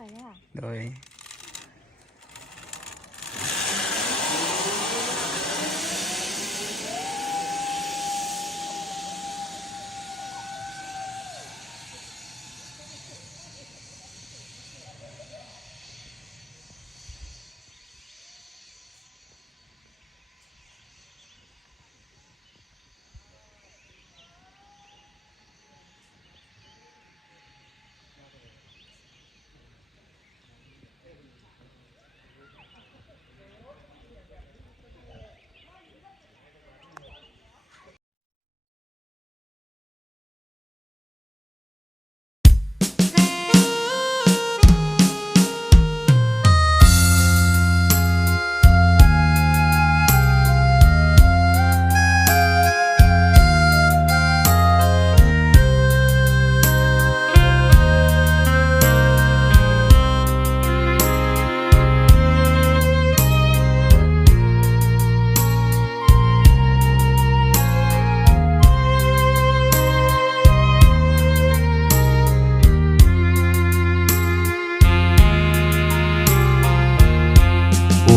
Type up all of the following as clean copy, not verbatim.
ไปแล้วโดย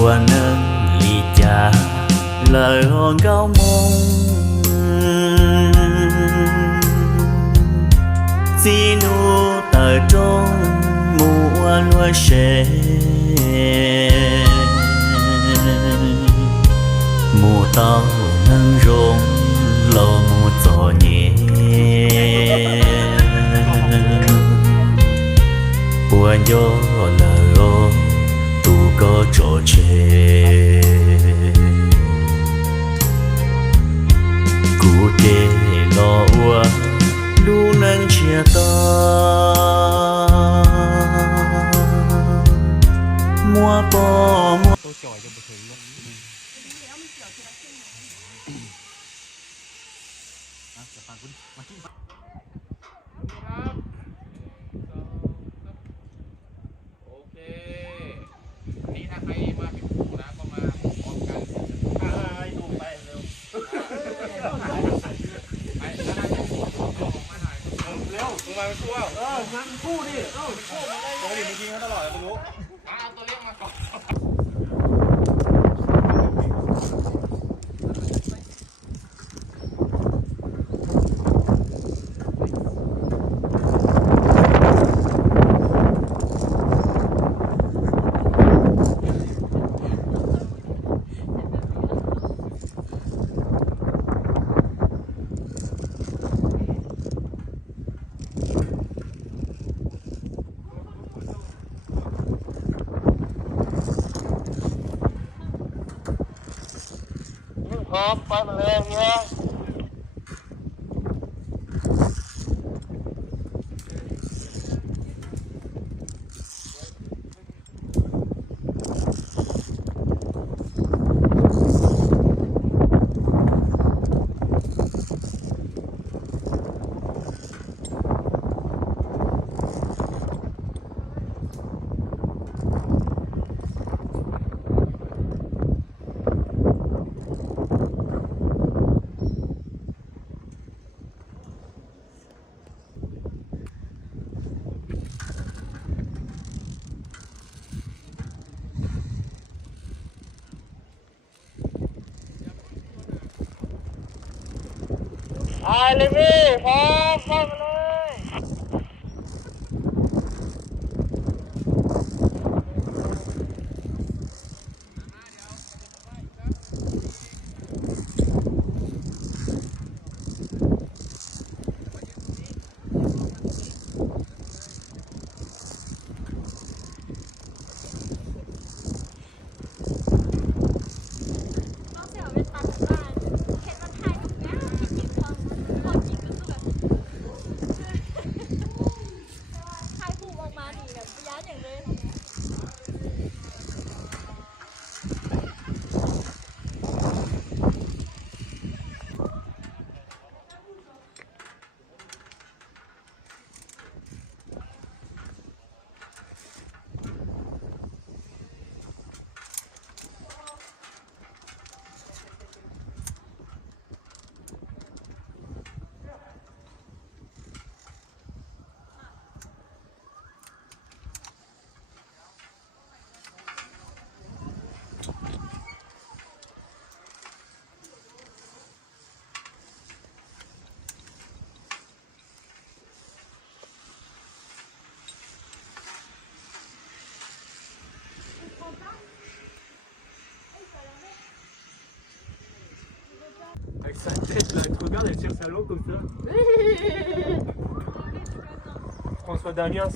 của nâng ly trà lời hồn cao mong xin nu tờ trong mùa lúa xe mùa tao nâng rong lo mùa gió nhẹ buồn gió lời ôm có trò chơi cụ kê lo ua lu nâng chia ta mua bò mua tôi chọi cho một thời luônนี่ถ้าใครมาเป็นผู้นะก็มาพร้อมกันดูไปเร็วไปแล้วได้ยังมาถ่ายเร็วลงมาเป็นคู่มาเป็นคู่ดิเป็นคู่มาได้ปกติมึงยิงเขาตลอดเลยไม่รู้เอาตัวเล็กมาก่อนพร้อมไปมาเลยเนี่ย เลยพี่พร้อมเข้ามาเลย Sa tête là, tu regardes, elle tire sa langue comme ça. François Damiens.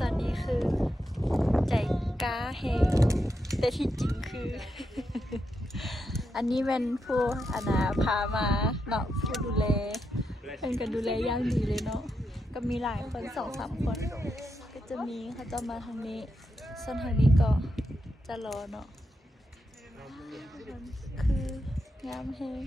ตอนนี้คือใจกล้าแฮงแต่ที่จริงคือ อันนี้เป็นผู้พามาเนาะผู้ดูแลเป็นกันดูแลอย่างดีเลยเนาะก็มีหลายคน2-3 คนก็จะมีเขาจะมาทางนี้ส่วนทางนี้ก็จะรอเนาะคืองามแฮง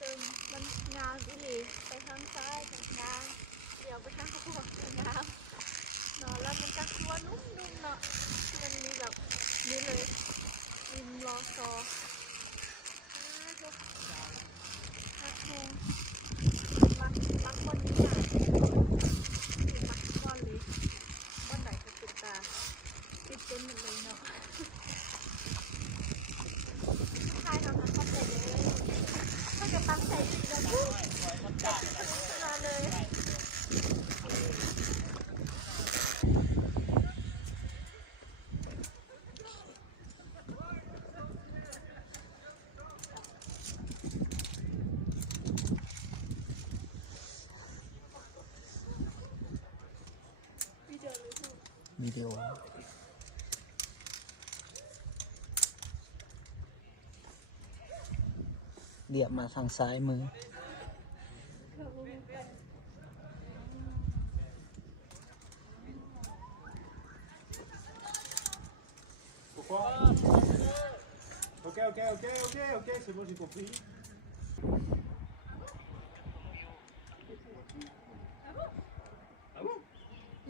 ซึ่งมันงามอีหลีไปทางซ้ายกับงามเดี๋ยวไปทางขวากับงามเนาะแล้วมันก็ตัวนุ่มๆเนาะมันมีแบบนี้เลยริมรอซอฮักแฮงมักคนนี้ค่ะมักก้อนเลยก้อนไหนก็ติดตาติดเต็มหมดเลยเนาะใช่ทำนั้นเข้าใจเลยถ้าจะตั้งใจดีแล้วก็จะขึ้นมาเลย วิดีโอเดียบมาทางซ้ายมือ Ok, c'est bon, j'ai compris.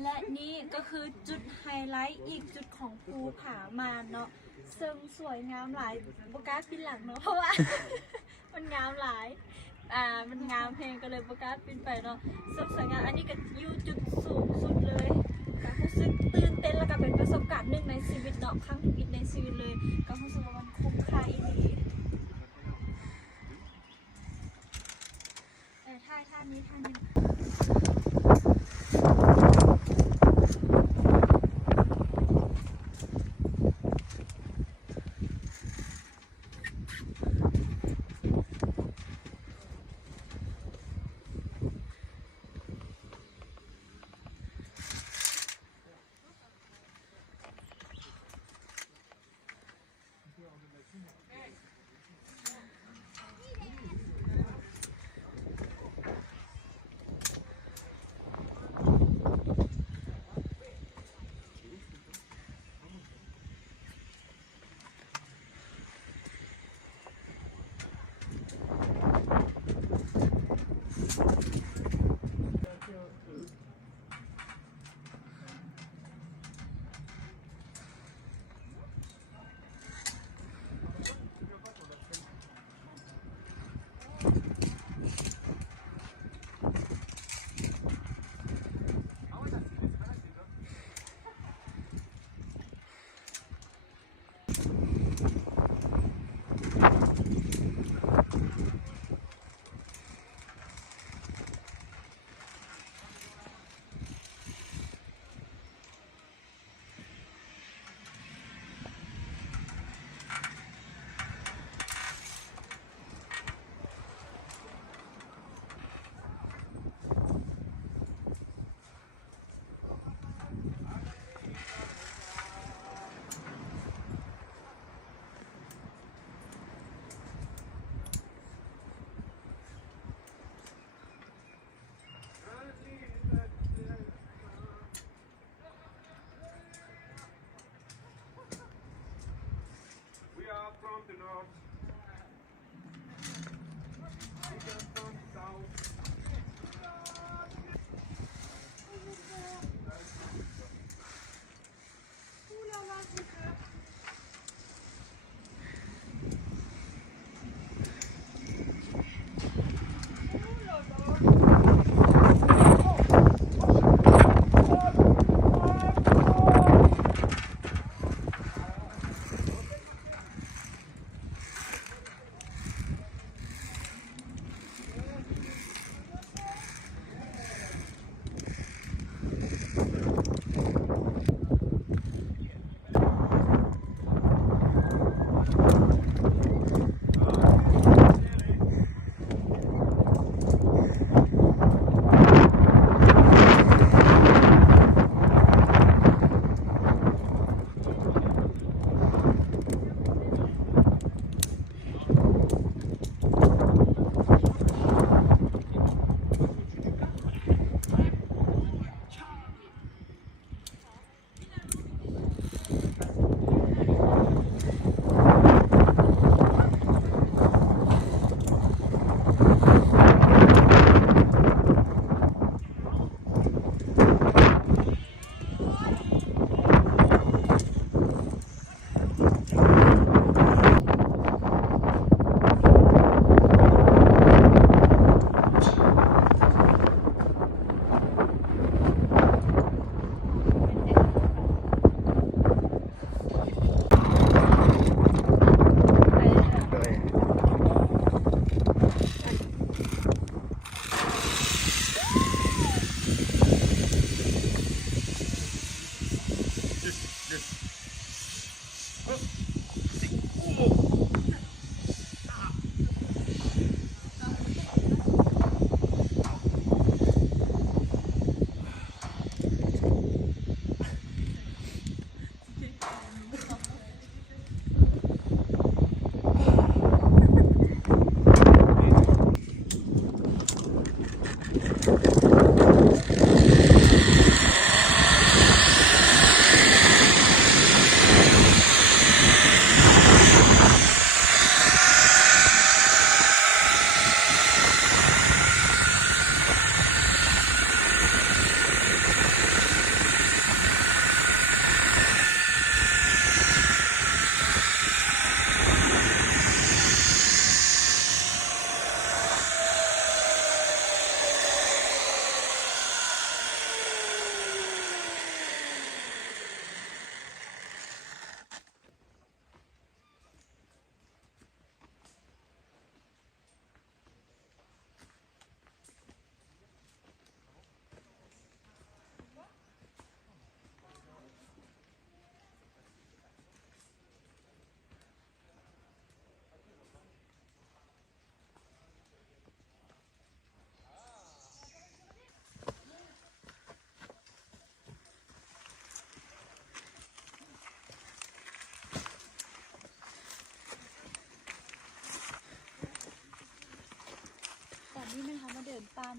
และนี่ก็คือจุดไฮไลท์อีกจุดของภูผามานเนาะซึ่งสวยงามหลายโบกล้าปินหลังเนาะเพราะว่า มันงามหลายมันงามเพลงก็เลยโบกล้าปินไปเนาะซึ่งสวยงามอันนี้ก็อยู่จุดสูงสุดเลยก็รู้สึกตื่นเต้นแล้วก็เป็นประสบการณ์หนึ่งในชีวิตเนาะครั้งที่ในชีวิตเลยก็รู้สึกว่ามันคุ้มค่าอีหลีท่านี้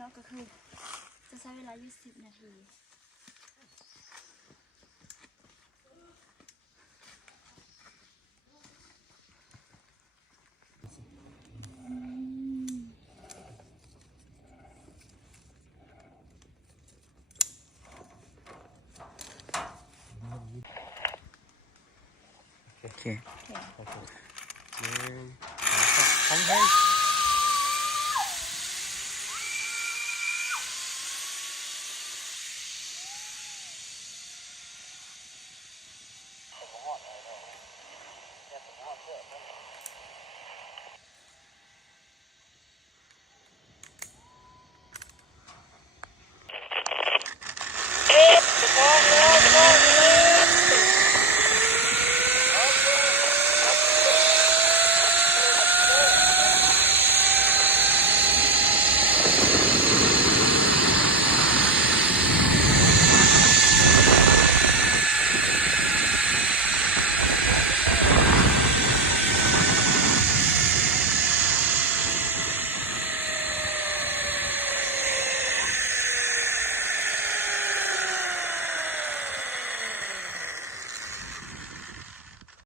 ะก็คือจะใช้เวลาอยู่10 นาที โอเค หนึ่งสองสามพร้อมเพลง